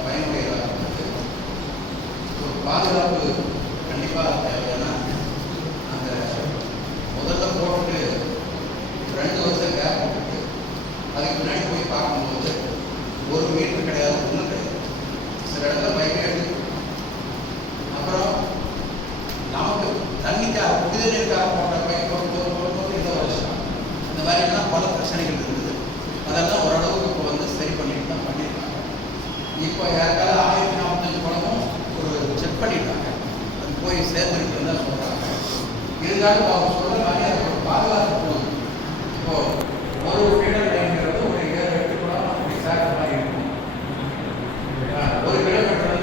பயனுடையதாக ஒரு பாதுகாப்பு கண்டிப்பாக தேவையான அந்த முதல்ல போட்டு 2 வருஷம் கேப் போட்டுட்டு அதுக்கு முன்னாடி போய் பார்க்கும்போது 1 மீட்டர் கிடையாது, ஒன்றும் கிடையாது. சில இடத்துல பைக்கே எடுத்து அப்புறம் நமக்கு தண்ணிக்காக குடிநீருக்காக போட்ட பைக் போட்டு இதை வச்சுக்கலாம். இந்த மாதிரிலாம் பல பிரச்சனைகள் இருக்குது. அதெல்லாம் ஓரளவுக்கு இப்போ சரி பண்ணிட்டு தான் பண்ணியிருக்காங்க. இப்போ யாருக்காவது 1045 குளமும் ஒரு செக் பண்ணிட்டாங்க. அது போய் சேர்ந்துருக்குன்னு தான் சொல்கிறாங்க. இருந்தாலும் அவங்க சொல்கிற மாதிரி அது ஒரு பாதுகாப்பு போகுது. இப்போது ஒரு ஃபீடர் லைன்ங்கிறது ஒரு 7-8 குளம் அப்படி சேர்க்கிற மாதிரி இருக்கும். 1 கிலோமீட்டர்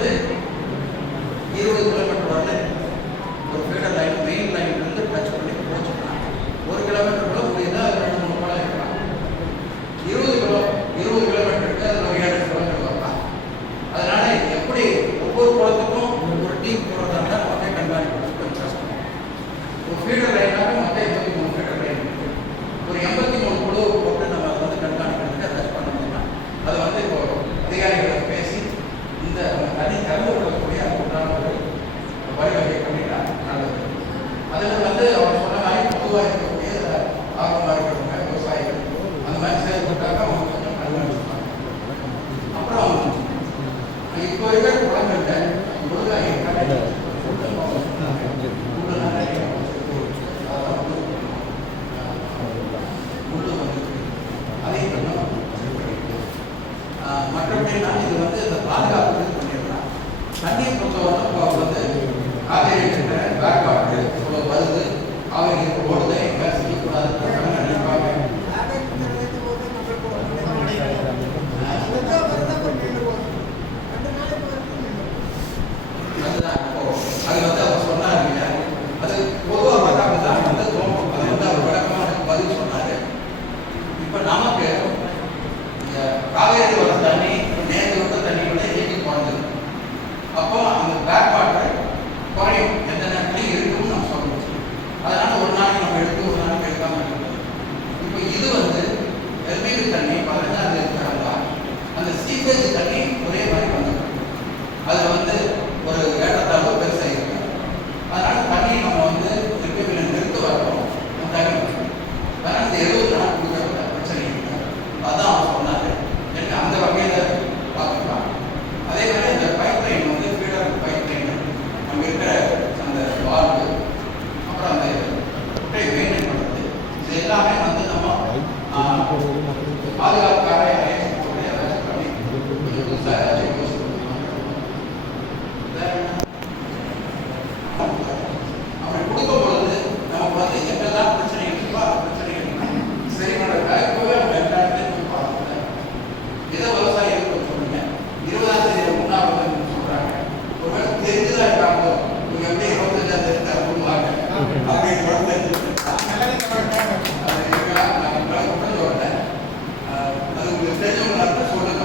20 கிலோமீட்டர் வரல ஒரு ஃபீடர் லைன் மெயின் லைன்லேருந்து டச் பண்ணி போச்சுக்கலாம். 1 கிலோமீட்டருக்குள்ள ஒரு இதாக 2-3 குளம் இருக்கலாம். 20 கிலோமீட்டருக்கு அதில் ஒரு 7 கிலோமீட்டர் வரலாம். அதனால எப்படி ஒவ்வொரு குளத்துக்கும் ஒரு டீம் போடுறதா இருந்தால் நமக்கே கண்காணிக்கிறது கொஞ்சம் கஷ்டம். ஒரு ஃபீடர் லைனாக மொத்தம் 23 ஃபீடர் லைன் இருக்குது. ஒரு 83 குழு போட்டு நம்ம கண்காணிக்கிறதுக்கு அரெஸ்ட் பண்ண முடியுமா? அதை இப்போ அதிகாரிகளை பேசி இந்த தனி கலந்து கொள்ளக்கூடிய அதுக்குண்டான ஒரு வழிவகை பண்ணிட்டாங்க. நல்லது. அதில் அவர் சொன்ன மாதிரி பொதுவாக இருக்கக்கூடிய ஆர்வமாக இருக்கிறவங்க விவசாயிகள் அந்த மாதிரி செயல்பட்டாங்க. அவங்க கொஞ்சம் கண்காணிப்பாங்க. அப்புறம் இப்போ இருக்கிற குளங்கள்ல முழுகாய் மற்றபடி இது இந்த பாதுகாப்பு பண்ணிடலாம். தண்ணியை பொறுத்தவரை காவேரி பேக் வாட்டர் இவ்வளோ வருது, காவேரி ஓடுது, எங்கே செய்யக்கூடாது நினைப்பாங்க. அது அவர் சொன்னார் இல்லையா, அது பொதுவாக பார்த்தா தான் தோணும். அது அவர் விளக்கமாக எனக்கு பதில் சொன்னார். இப்போ நமக்கு இந்த காவேரி வர தண்ணி நேற்று வந்த தண்ணி கூட இயக்கி குறைஞ்சது. அப்போ அந்த பேக் வாட்டர் குறையும், எந்த நேரத்துலையும் இருக்குன்னு நம்ம சொல்ல முடியும். அதனால ஒரு நாளைக்கு நம்ம எடுத்து ஒரு நாளைக்கு எடுக்காம இருக்கிறது. இப்போ இது எல்பிபி தண்ணி 15 இருக்கிறாங்க. அந்த சீப்பேஜ் தண்ணி ஒரே மாதிரி வந்துடும். அது ஒரு ஏற்றத்தாழ்வு பெருசாக இருக்கு. அதனால தண்ணி நம்ம எல்பிபியில் நிறுத்த வரணும் தண்ணி. அதனால் இந்த 70 நாள் கொடுக்குற பிரச்சனை இல்லை. அதான் அவர் சொன்னார். எனக்கு அந்த வகையில் பார்த்துக்கலாம். அதே மாதிரி இந்த pipe line feeder pipe line நம்ம இருக்கிற அந்த வால்வு, அப்புறம் அந்த குட்டை மெயின்டைன் பண்ணுறது, இது எல்லாமே நம்ம பாதுகாப்புக்காக ஏதாச்சும் பண்ணி புதுசாக ஏதாச்சும் யோசிக்கணும். அப்படி கொடுக்கும் பொழுது நமக்கு எங்கெல்லாம் பிரச்சனை இருக்கோ அந்த பிரச்சனைகள் சரி பண்ணுறதுக்காக இப்போவே நம்ம எல்லா இடத்துலையும் பார்த்துக்கலாம். எதை விவசாயம் சொல்லுங்க 20ஆம் தேதி முன்னாள் சொல்றாங்க. ஒருவேளை தெரிஞ்சுதான் இருக்காங்க. நீங்க எப்படி 25ஆம் தேதி தரப்புவாங்க அப்படின்னு கூட தெரிஞ்சுக்கலாம். அது உங்களுக்கு தெரிஞ்சவங்க சொல்லுங்க.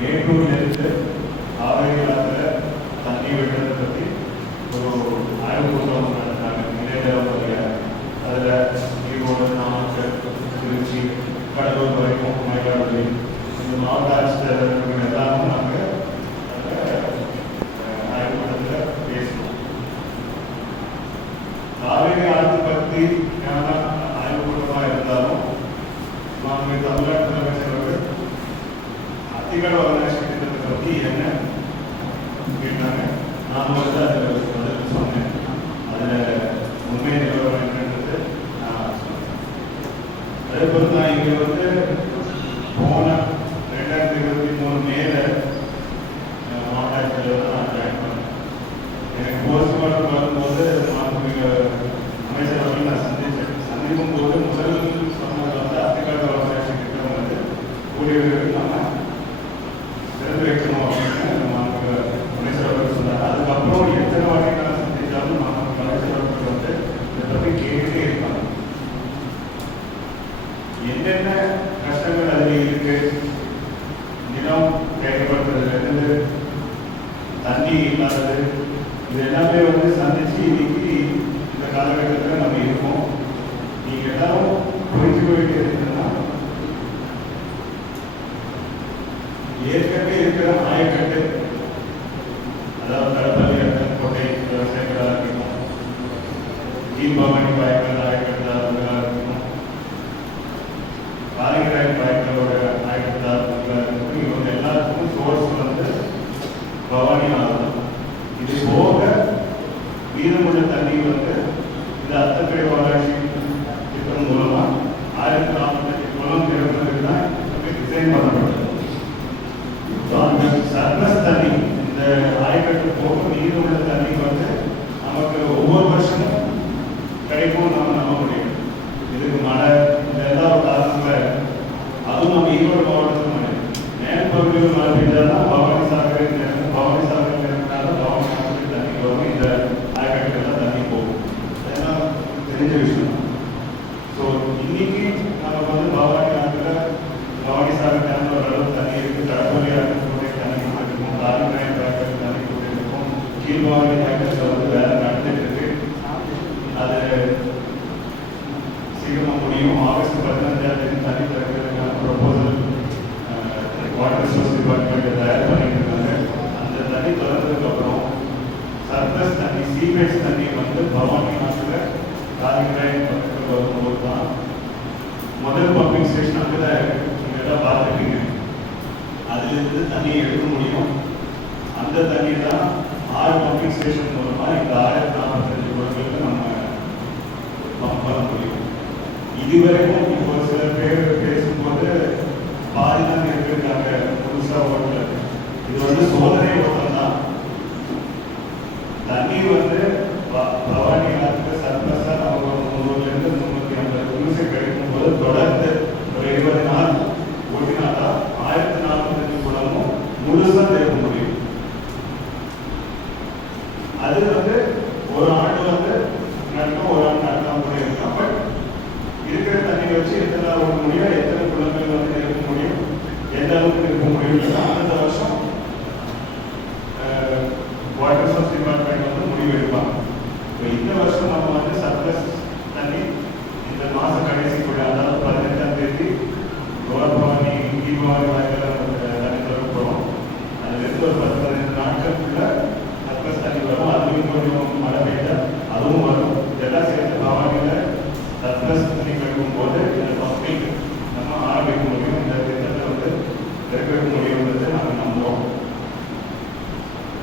மேட்டூர்லேருந்து காவேரி ஆற்றுல கூட்டம் நடத்தினாங்க இளைஞர். அதில் ஈரோடு, நாமக்கல், திருச்சி, கடலூர் வரைக்கும் மயிலாடுதுறை இந்த மாவட்ட ஆட்சித்தலைவர்கள் எல்லாரும் நாங்கள் ஆய்வுக்கூட்டத்தில் பேசணும். காவேரி ஆற்று பற்றி ஆய்வுக்கூட்டமாக இருந்தாலும் நாங்கள் தமிழ்நாட்டு அமைச்சர்கள் அத்திக்கட வளர்ச்சி திட்டத்தை பற்றி என்ன கேட்டாங்க. நான் வந்து அதில் பதில் சொன்னேன். அதில் உண்மை நிலவரம் என்னன்றது நான் சொன்னேன். அதே போல் நான் இங்கே வந்து போன 2023 மேல மாவட்ட ஆட்சித்தலைவர் நான் ஜாயின் பண்ணேன். எனக்கு போஸ்ட்மார்ட்டம் வரும்போது அமைச்சர் அவர்கள் நான் சந்திக்கும் போது முதல் சொன்னது வந்து அத்திக்கட வளர்ச்சி திட்டம் வந்து ஊழியர்களுக்கு நம்ம திறந்து வைக்கணும் அப்படின்னு அமைச்சர் அவர்கள் சொன்னார். அதுக்கப்புறம் எத்தனை வாட்டி நான் சந்தித்தாலும் அமைச்சர் அவர்கள் வந்து இதை பற்றி கேட்டுட்டே இருப்பாங்க. என்னென்ன கஷ்டங்கள் அதில் இருக்கு, நிலம் கைப்பற்றுறது, தண்ணி இல்லாதது, இது எல்லாமே வந்து சந்திச்சு இன்னைக்கு இந்த காலகட்டத்தில் நம்ம இருக்கோம். நீங்க எல்லாரும் புரிஞ்சுக்க வேண்டியது என்னன்னா, ஏற்கனவே இருக்கிற ஆயக்கட்டு, அதாவது தரப்பள்ளி கோட்டை விவசாயிகளாக இருக்கணும், தீபாவளி பாய்கள் ஆயக்கட்டாக இருக்கணும், காலிங்கராய் பாய்களோட ஆயக்கட்டாக இருக்கணும். இவங்க எல்லாத்துக்கும் சோர்ஸ் வந்து பவானி ஆகும். இது போக மீதமுள்ள தண்ணி வந்து இந்த அத்தக்கடை வளர்ச்சி திட்டம் மூலமா 1048 குளம் நிரப்புறதுக்கு தான் டிசைன் பண்ணப்பட்டது. சர்ப்ளஸ் தண்ணி இந்த ஆயக்கட்டு போக மீதமுள்ள தண்ணி வந்து நமக்கு ஒவ்வொரு வருஷமும் கிடைக்கும் நம்ம நம்ப முடியும். இதுக்கு மழை இதெல்லாம் ஒரு காரணங்கள். அதுவும் நம்ம ஈரோடு மாவட்டத்துக்கு மழை மேல் பகுதியில் மழை பெய்தாதான் பவானி சாகர் பவானி சாகர் பவானி சாகர் தண்ணி வரும். இந்த ஆயக்கட்டுக்கெல்லாம் தண்ணி போகும். அதெல்லாம் தெரிஞ்ச விஷயம். ஸோ இன்னைக்கு நமக்கு வந்து பவானி ஆற்றுல பவானி சாகர் டேம்ல ஓரளவு தண்ணி இருக்கு. கடற்பள்ளி ஆற்றுக்கு தண்ணி இருக்கும், காலிங்கராய் பாய்க்கு தண்ணி இருக்கும், கீழ்பவானி பாய்க்கத்தில் வந்து வேலை நடந்துட்டு இருக்கு. அது சீக்கிரமா முடியும். ஆகஸ்ட் 15 தண்ணி திறக்கிறதுக்கான ப்ரொபோசல் வாட்டர் ரிசோர்ஸ் டிபார்ட்மெண்ட் தயார் பண்ணிட்டு இருக்காங்க. அந்த தண்ணி திறந்ததுக்கு அப்புறம் சர்ப்ளஸ் தண்ணி, சீவேஜ் தண்ணி வந்து பவானி ஆற்றுல காலிங்கராய் பக்கத்தில் வரும்போது தான் முதல் பம்பிங் ஸ்டேஷன் அங்கே தான் இருக்கு. நீங்க எல்லாம் பார்த்துருக்கீங்க. அதிலிருந்து தண்ணியை எடுக்க முடியும். அந்த தண்ணி தான் 6 பம்பிங் ஸ்டேஷன் மூலமா இந்த 1045 குளங்களுக்கு நம்ம பம்ப் பண்ண முடியும். இதுவரைக்கும் இப்போ சில பேர் பேசும்போது பாதி தான் இருக்காங்க புதுசா ஓட்டல. இது வந்து சோதனை ஓட்டம் தான். தண்ணி வந்து பவானி ஆற்றுக்கு சர்ப்ளஸா நம்ம 300 to 350 நிமிஷம் கிடைக்கும் போது தொடர்ந்து ஒரு 20 நாள் ஓட்டினாதான் 1045 குளமும் முழுசா தேர்வு முடியும். அது வந்து ஒரு ஆண்டு வந்து நடக்கும், ஒரு ஆண்டு நடக்காம கூட இருக்கும். பட் இருக்கிற தண்ணி வச்சு எத்தனை நாள் ஓட முடியும், எத்தனை குளங்கள் வந்து நிரப்ப முடியும், எந்த அளவுக்கு நிரப்ப முடியும் அந்த வருஷம் வாட்டர் ரிசோர்ஸ் டிபார்ட்மெண்ட் வந்து முடிவு எடுப்பாங்க. இப்போ இந்த வருஷம் நம்ம வந்து சர்ப்ளஸ் தண்ணி இந்த மாதம் கடைசிக்குள்ள, அதாவது 18ஆம் தேதி பவானி தீபாவளி வாய்க்கெல்லாம் தண்ணி திறக்க போகிறோம். அதுலேருந்து ஒரு 10-15 நாட்களுக்குள்ள சர்ப்ளஸ் தண்ணி வரும். அதுலேயும் கொஞ்சம் மழை பெய்தா அதுவும் வரும். இதெல்லாம் சேர்த்து பவானியில் சர்ப்ளஸ் தண்ணி கட்டும் போது இந்த பம்பிங் நம்ம ஆரம்பிக்க முடியும். இந்த திட்டத்தை வந்து நிறைவேற்ற முடியும்ன்றது நாங்கள் நம்புகிறோம்.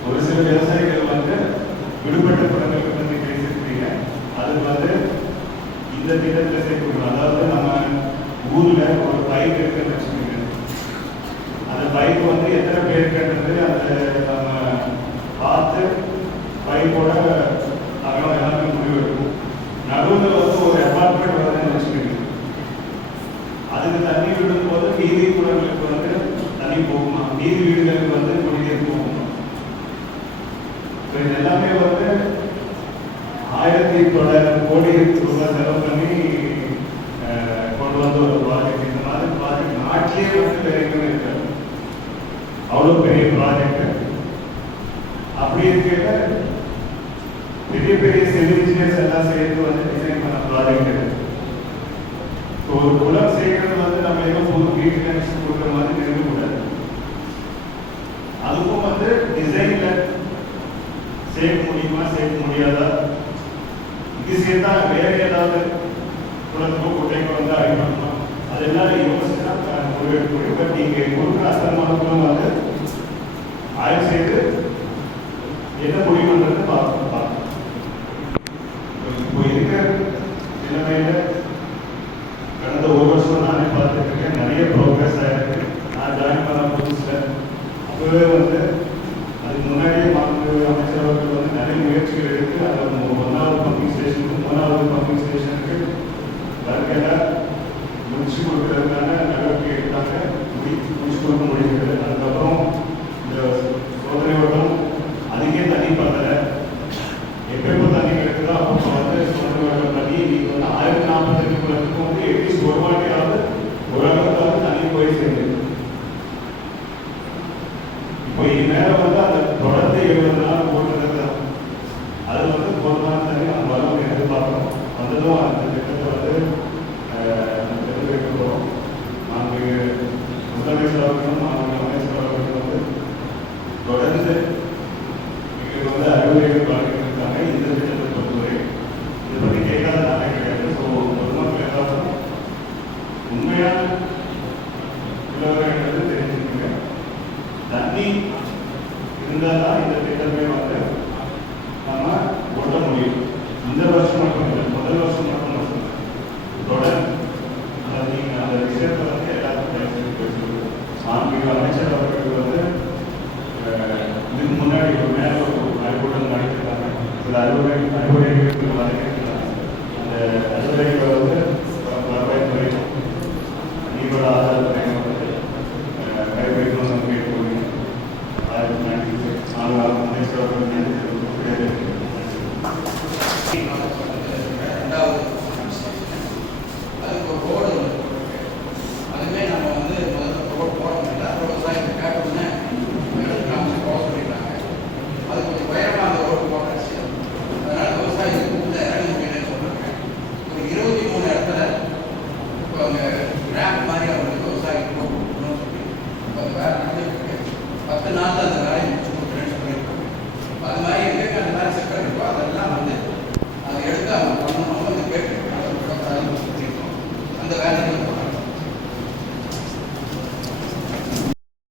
ஒரு சில விவசாயிகள் வந்து விடுபட்ட குளங்களுக்கு பற்றி பேசியிருக்கீங்க. அதுக்கு வந்து இந்த திட்டத்தில் சேர்க்கணும். அதாவது நம்ம ஊர்ல ஒரு பைப் இருக்குன்னு வச்சுக்கோங்க. அந்த பைப் வந்து எத்தனை பேர் கட்டுறது அந்த நம்ம பார்த்து பைப்போட அகலம் எல்லாமே முடிவு எடுக்கும். நடுவில் வந்து ஒரு அபார்ட்மெண்ட் வருதுன்னு வச்சுக்கோங்க. அதுக்கு தண்ணி விடும் போது நீதி குளங்களுக்கு வந்து தண்ணி போகுமா, நீதி வீடுகளுக்கு வந்து குடிநீர் போகுமா. இது எல்லாமே வந்து 1900 கோடி ரூபாய் செலவு பண்ணி கொண்டு வந்த ஒரு ப்ராஜெக்ட். இந்த மாதிரி ப்ராஜெக்ட் நாட்டிலே வந்து வேற எங்கேயுமே இருக்காது. அவ்வளோ பெரிய ப்ராஜெக்ட். அப்படி இருக்க பெரிய பெரிய சிவில் இன்ஜினியர்ஸ் எல்லாம் சேர்த்து வந்து டிசைன் பண்ண ப்ராஜெக்ட் இது. ஒரு குளம் சேர்க்கறது வந்து நம்ம ஏதோ புது வீட்டு கனெக்ஷன் கொடுக்குற மாதிரி நிறுவக்கூடாது. அதுக்கும் வந்து டிசைன்ல சேர்க்க முடியுமா சேர்க்க முடியாதா, இது சேர்த்தா வேற ஏதாவது குளத்துக்கோ குட்டைக்கோ வந்து அடிக்கணுமா, அதெல்லாம் யோசிச்சுன்னா முடிவெடுக்க முடியும். பட் நீங்க கொடுக்குற அசல் குளம் வந்து ஆய்வு செய்து என்ன முடிவுன்றது பார்க்கணும். இப்போ இருக்கிற நிலைமையில கடந்த ஒரு வருஷம் நானே பார்த்துருக்கேன், நிறைய ப்ரோக்ரஸ் ஆயிருக்கு. நான் ஜாயின் பண்ண புதுசில் அப்பவே வந்து அதுக்கு முன்னாடியே மாநில அமைச்சர் அவர்கள் வந்து நிறைய முயற்சிகள் எடுத்து அதில் 1வது பம்பிங் ஸ்டேஷனுக்கு 3வது பம்பிங் ஸ்டேஷனுக்கு வர்க்கெல்லாம் முடிச்சு கொடுக்கறதுக்கான நடவடிக்கை எடுத்தாங்க. முடிச்சு கொடுக்க முடியுது. அதுக்கப்புறம் இந்த சோதனை ஓட்டம் அதுக்கே தண்ணி பத்தலை. எப்போ தண்ணி கிடைக்குதோ அப்போ வந்து சோதனை ஓட்டம் பண்ணி நீங்கள் வந்து 1048 குளத்துக்கு வந்து எட்லீஸ்ட் ஒரு வாட்டியாவது ஓரளவுக்கு தண்ணி போய் சேர்ந்து. இப்போ இந்நேரம் வந்து அந்த தொடர்ந்து 70 நாள் போட்டுறது அது வந்து போதுமான தண்ணி நம்ம வரும் எதிர்பார்க்கணும். வந்ததும் அந்த திட்டத்தை வந்து தெரிவிக்கிறோம். நாங்கள் முதலமைச்சர் அவர்களும் மாநில அமைச்சர் அவர்களும் வந்து தொடர்ந்து எங்களுக்கு வந்து அறிவுரைகள் வழங்கியிருக்காங்க. இந்த திட்டத்தை பொறுத்தவரை இதை பற்றி கேட்காத நாளே கிடையாது. ஸோ பொதுமக்கள் எல்லாரும் உண்மையான உள்ளவர்கள் தெரிஞ்சுக்கோங்க. தண்ணி இருந்தால் தான் இந்த திட்டமே வந்து நம்ம ஓட்ட முடியும். இந்த வருஷம் மட்டும் இல்லை, முதல் வருஷம் மட்டும் தொடர்ந்து நீங்கள் அந்த விஷயத்தை வந்து எல்லாருக்கும் பேசுவது. மாண்புமிகு அமைச்சர் அவர்கள் வந்து இதுக்கு முன்னாடி ஒரு மேலே ஒரு அறிவுடன் நடத்திருக்காங்க. சில அறிவுரைகளுக்கு வழங்கியிருக்கிறாங்க. அந்த அறிவுரைகளை வந்து வருவாய்த்துறை நீங்களோட ஆதாரத்துறை வந்து கைப்பற்றணும் கேட்டுக்கொள்ளுங்க. அமைச்சர் அவர்கள்